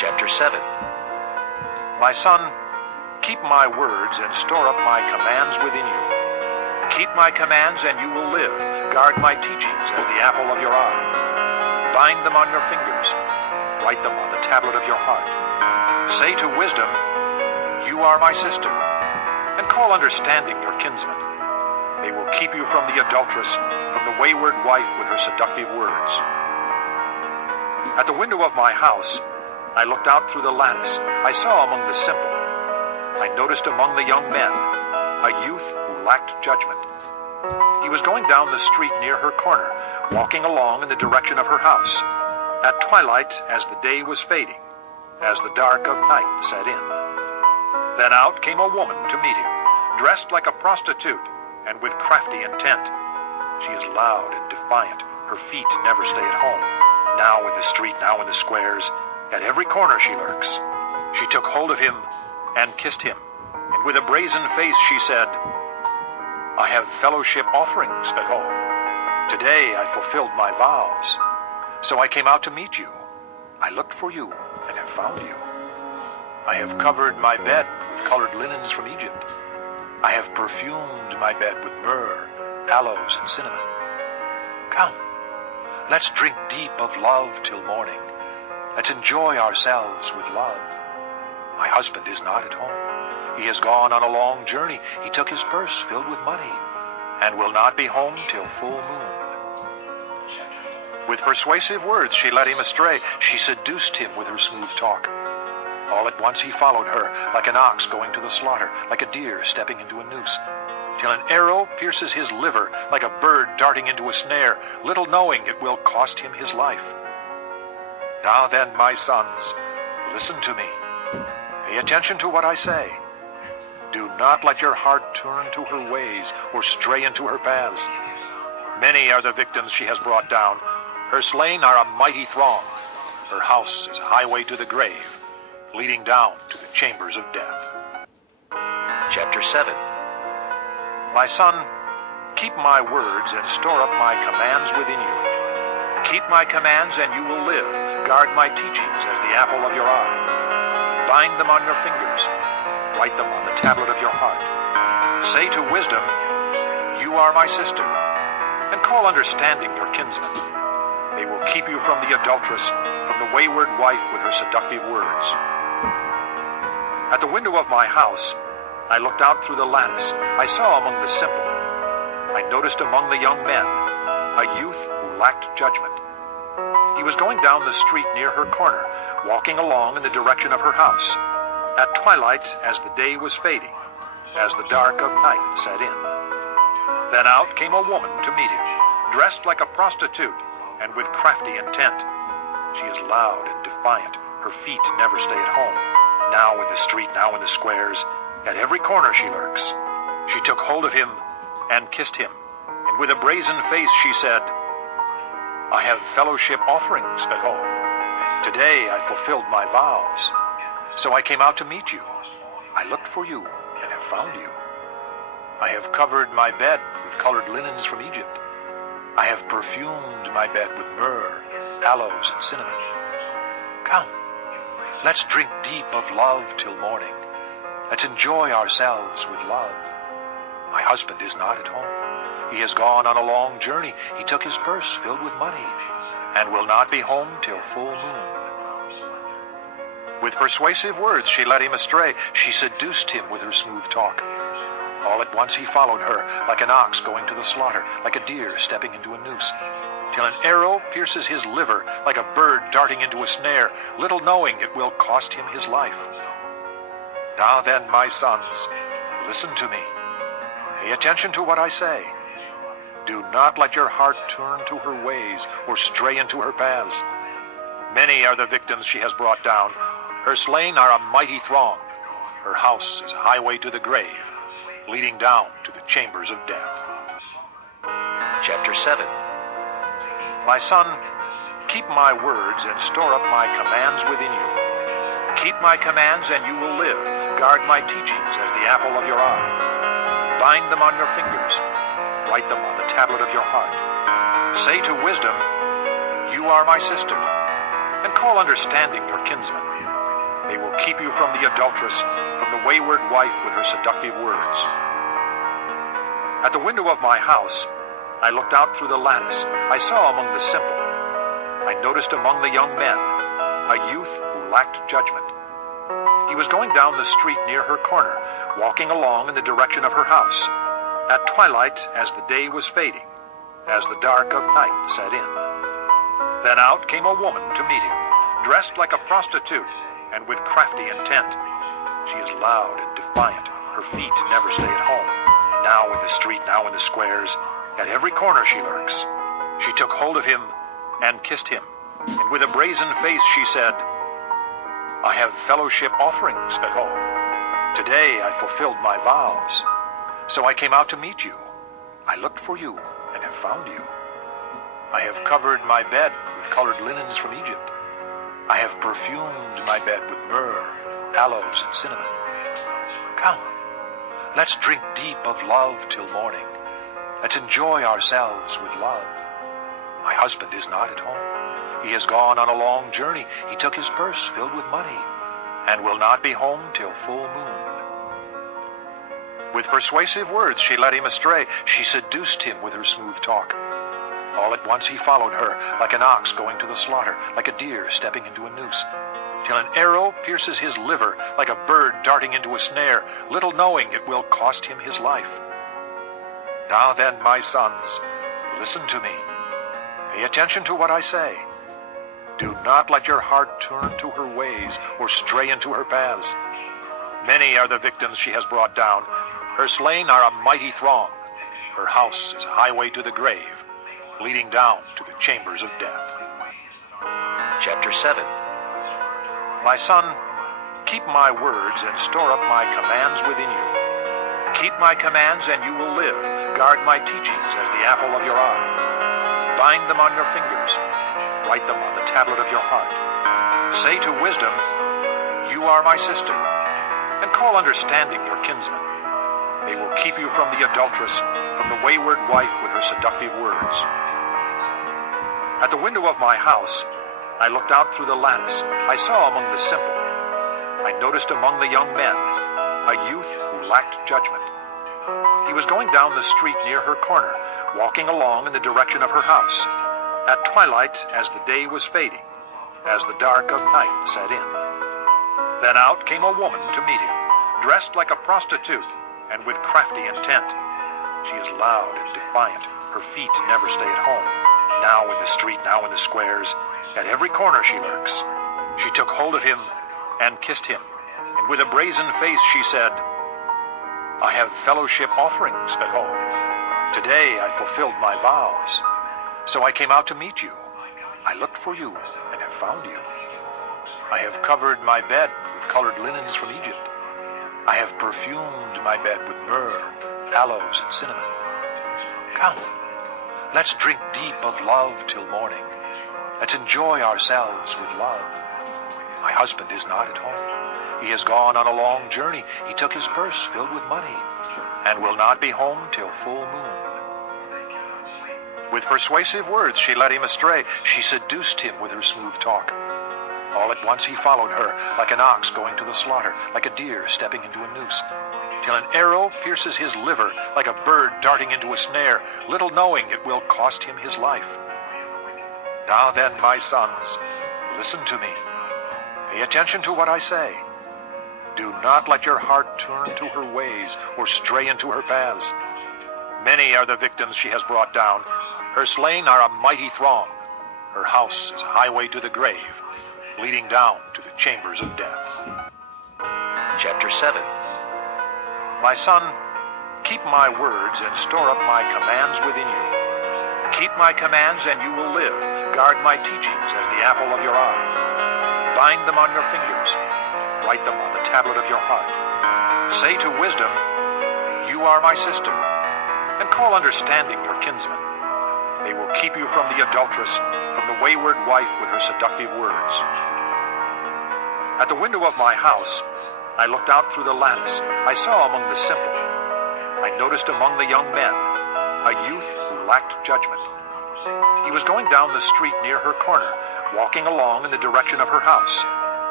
Chapter 7. My son, keep my words and store up my commands within you. Keep my commands and you will live. Guard my teachings as the apple of your eye. Bind them on your fingers. Write them on the tablet of your heart. Say to wisdom, you are my sister, and call understanding your kinsman. They will keep you from the adulteress, from the wayward wife with her seductive words. At the window of my house, I looked out through the lattice. I saw among the simple. I noticed among the young men a youth who lacked judgment. He was going down the street near her corner, walking along in the direction of her house. At twilight, as the day was fading, as the dark of night set in. Then out came a woman to meet him, dressed like a prostitute and with crafty intent. She is loud and defiant. Her feet never stay at home. Now in the street, now in the squares. At every corner she lurks. She took hold of him and kissed him, and with a brazen face she said, I have fellowship offerings at home. Today I fulfilled my vows. So I came out to meet you. I looked for you and have found you. I have covered my bed with colored linens from Egypt. I have perfumed my bed with myrrh, aloes, and cinnamon. Come, let's drink deep of love till morning. Let's enjoy ourselves with love. My husband is not at home. He has gone on a long journey. He took his purse filled with money and will not be home till full moon. With persuasive words she led him astray. She seduced him with her smooth talk. All at once he followed her, like an ox going to the slaughter, like a deer stepping into a noose, till an arrow pierces his liver, like a bird darting into a snare, little knowing it will cost him his life. Now then, my sons, listen to me. Pay attention to what I say. Do not let your heart turn to her ways or stray into her paths. Many are the victims she has brought down. Her slain are a mighty throng. Her house is a highway to the grave, leading down to the chambers of death. Chapter 7. My son, keep my words and store up my commands within you. Keep my commands and you will live. Guard my teachings as the apple of your eye. Bind them on your fingers. Write them on the tablet of your heart. Say to wisdom, you are my sister, and call understanding your kinsman. They will keep you from the adulteress, from the wayward wife with her seductive words. At the window of my house, I looked out through the lattice. I saw among the simple. I noticed among the young men a youth who lacked judgment. He was going down the street near her corner, walking along in the direction of her house. At twilight, as the day was fading, as the dark of night set in. Then out came a woman to meet him, dressed like a prostitute and with crafty intent. She is loud and defiant. Her feet never stay at home. Now in the street, now in the squares. At every corner she lurks. She took hold of him and kissed him, and with a brazen face she said, I have fellowship offerings at home. Today I fulfilled my vows. So I came out to meet you. I looked for you and have found you. I have covered my bed with colored linens from Egypt. I have perfumed my bed with myrrh, aloes, and cinnamon. Come, let's drink deep of love till morning. Let's enjoy ourselves with love. My husband is not at home. He has gone on a long journey. He took his purse filled with money and will not be home till full moon. With persuasive words she led him astray. She seduced him with her smooth talk. All at once he followed her, like an ox going to the slaughter, like a deer stepping into a noose, till an arrow pierces his liver, like a bird darting into a snare, little knowing it will cost him his life. Now then, my sons, listen to me. Pay attention to what I say. Do not let your heart turn to her ways or stray into her paths. Many are the victims she has brought down. Her slain are a mighty throng. Her house is a highway to the grave, leading down to the chambers of death. Chapter 7. My son, keep my words and store up my commands within you. Keep my commands and you will live. Guard my teachings as the apple of your eye. Bind them on your fingers. Write them on the tablet of your heart. Say to wisdom, you are my sister, and call understanding your kinsman. They will keep you from the adulteress, from the wayward wife with her seductive words. At the window of my house, I looked out through the lattice. I saw among the simple. I noticed among the young men a youth who lacked judgment. He was going down the street near her corner, walking along in the direction of her house. At twilight, as the day was fading, as the dark of night set in. Then out came a woman to meet him, dressed like a prostitute and with crafty intent. She is loud and defiant. Her feet never stay at home. Now in the street, now in the squares. At every corner she lurks. She took hold of him and kissed him. And with a brazen face she said, I have fellowship offerings at home. Today I fulfilled my vows. So I came out to meet you. I looked for you and have found you. I have covered my bed with colored linens from Egypt. I have perfumed my bed with myrrh, aloes, and cinnamon. Come, let's drink deep of love till morning. Let's enjoy ourselves with love. My husband is not at home. He has gone on a long journey. He took his purse filled with money and will not be home till full moon. With persuasive words she led him astray. She seduced him with her smooth talk. All at once he followed her, like an ox going to the slaughter, like a deer stepping into a noose, till an arrow pierces his liver, like a bird darting into a snare, little knowing it will cost him his life. Now then, my sons, listen to me. Pay attention to what I say. Do not let your heart turn to her ways or stray into her paths. Many are the victims she has brought down. Her slain are a mighty throng. Her house is a highway to the grave, leading down to the chambers of death. Chapter 7. My son, keep my words and store up my commands within you. Keep my commands and you will live. Guard my teachings as the apple of your eye. Bind them on your fingers. Write them on the tablet of your heart. Say to wisdom, you are my sister, and call understanding your kinsman. They will keep you from the adulteress, from the wayward wife with her seductive words. At the window of my house, I looked out through the lattice. I saw among the simple. I noticed among the young men a youth who lacked judgment. He was going down the street near her corner, walking along in the direction of her house. At twilight, as the day was fading, as the dark of night set in. Then out came a woman to meet him, dressed like a prostitute and with crafty intent. She is loud and defiant. Her feet never stay at home. Now in the street, now in the squares. At every corner she lurks. She took hold of him and kissed him. And with a brazen face she said, I have fellowship offerings at home. Today I fulfilled my vows. So I came out to meet you. I looked for you and have found you. I have covered my bed with colored linens from Egypt. I have perfumed my bed with myrrh, aloes, and cinnamon. Come, let's drink deep of love till morning. Let's enjoy ourselves with love. My husband is not at home. He has gone on a long journey. He took his purse filled with money and will not be home till full moon. With persuasive words she led him astray. She seduced him with her smooth talk. All at once he followed her, like an ox going to the slaughter, like a deer stepping into a noose, till an arrow pierces his liver, like a bird darting into a snare, little knowing it will cost him his life. Now then, my sons, listen to me. Pay attention to what I say. Do not let your heart turn to her ways or stray into her paths. Many are the victims she has brought down. Her slain are a mighty throng. Her house is a highway to the grave, leading down to the chambers of death. Chapter 7. My son, keep my words and store up my commands within you. Keep my commands and you will live. Guard my teachings as the apple of your eye. Bind them on your fingers. Write them on the tablet of your heart. Say to wisdom, you are my sister, and call understanding your kinsman. They will keep you from the adulteress, from the wayward wife with her seductive words. At the window of my house, I looked out through the lattice. I saw among the simple. I noticed among the young men a youth who lacked judgment. He was going down the street near her corner, walking along in the direction of her house.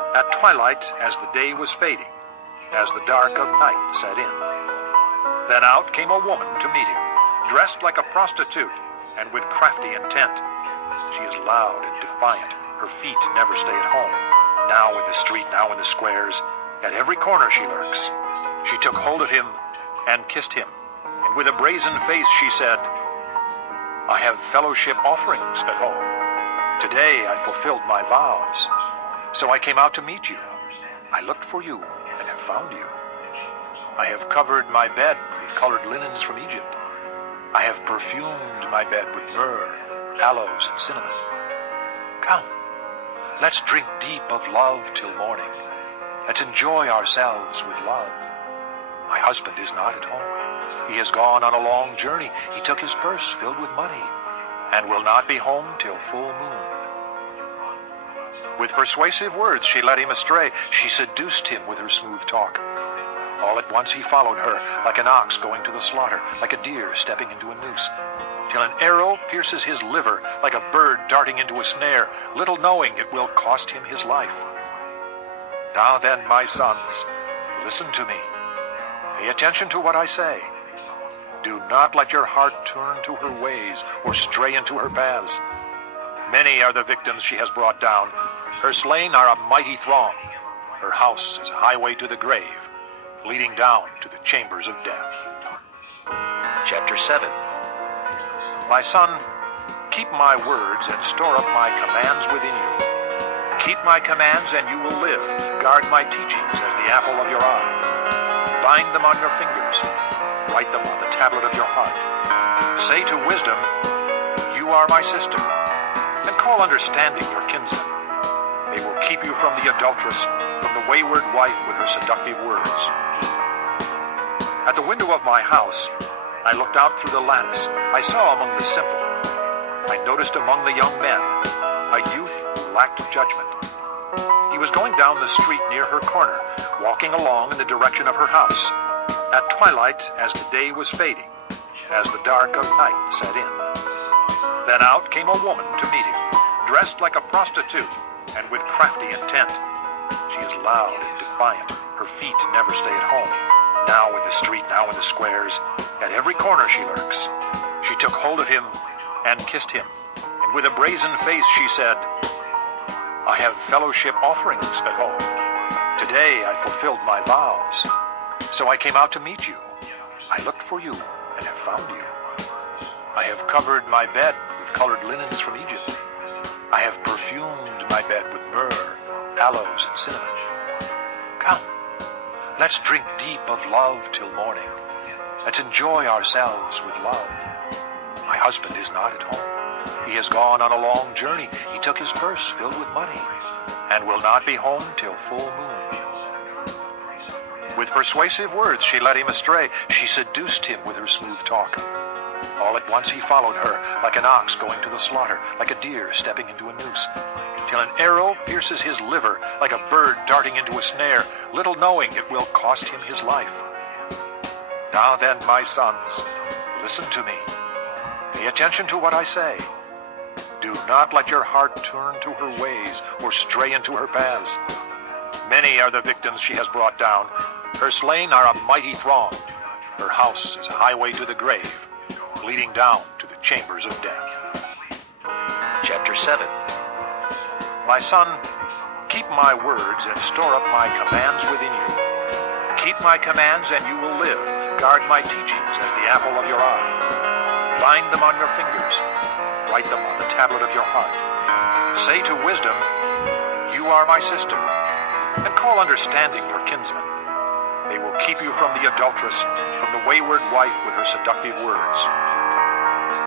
At twilight, as the day was fading, as the dark of night set in, then out came a woman to meet him, dressed like a prostitute and with crafty intent. She is loud and defiant, her feet never stay at home. Now in the street, now in the squares, at every corner she lurks. She took hold of him and kissed him, and with a brazen face she said, I have fellowship offerings at home. Today I fulfilled my vows, so I came out to meet you. I looked for you and have found you. I have covered my bed with colored linens from Egypt. I have perfumed my bed with myrrh, aloes, and cinnamon. Come, let's drink deep of love till morning. Let's enjoy ourselves with love. My husband is not at home. He has gone on a long journey. He took his purse filled with money and will not be home till full moon. With persuasive words she led him astray. She seduced him with her smooth talk. All at once he followed her, like an ox going to the slaughter, like a deer stepping into a noose, till an arrow pierces his liver, like a bird darting into a snare, little knowing it will cost him his life. Now then, my sons, listen to me. Pay attention to what I say. Do not let your heart turn to her ways or stray into her paths. Many are the victims she has brought down. Her slain are a mighty throng. Her house is a highway to the grave, leading down to the chambers of death. Chapter 7. My son, keep my words and store up my commands within you. Keep my commands and you will live. Guard my teachings as the apple of your eye. Bind them on your fingers. Write them on the tablet of your heart. Say to wisdom, you are my sister, and call understanding your kinsman. They will keep you from the adulteress, from the wayward wife with her seductive words. At the window of my house, I looked out through the lattice. I saw among the simple. I noticed among the young men a youth who lacked judgment. He was going down the street near her corner, walking along in the direction of her house. At twilight, as the day was fading, as the dark of night set in, then out came a woman to meet him, dressed like a prostitute and with crafty intent. She is loud and defiant. Her feet never stay at home. Now in the street, now in the squares, at every corner she lurks. She took hold of him and kissed him, and with a brazen face she said, I have fellowship offerings at home. Today I fulfilled my vows, so I came out to meet you. I looked for you and have found you. I have covered my bed with colored linens from Egypt. I have perfumed my bed with myrrh, aloes, and cinnamon. Come, let's drink deep of love till morning. Let's enjoy ourselves with love. My husband is not at home. He has gone on a long journey. He took his purse filled with money and will not be home till full moon. With persuasive words she led him astray. She seduced him with her smooth talk. All at once he followed her, like an ox going to the slaughter, like a deer stepping into a noose, till an arrow pierces his liver, like a bird darting into a snare, little knowing it will cost him his life. Now then, my sons, listen to me. Pay attention to what I say. Do not let your heart turn to her ways or stray into her paths. Many are the victims she has brought down. Her slain are a mighty throng. Her house is a highway to the grave, leading down to the chambers of death. Chapter 7. My son, keep my words and store up my commands within you. Keep my commands and you will live. Guard my teachings as the apple of your eye. Bind them on your fingers. Write them on the tablet of your heart. Say to wisdom, you are my sister, and call understanding your kinsman. They will keep you from the adulteress, from the wayward wife with her seductive words.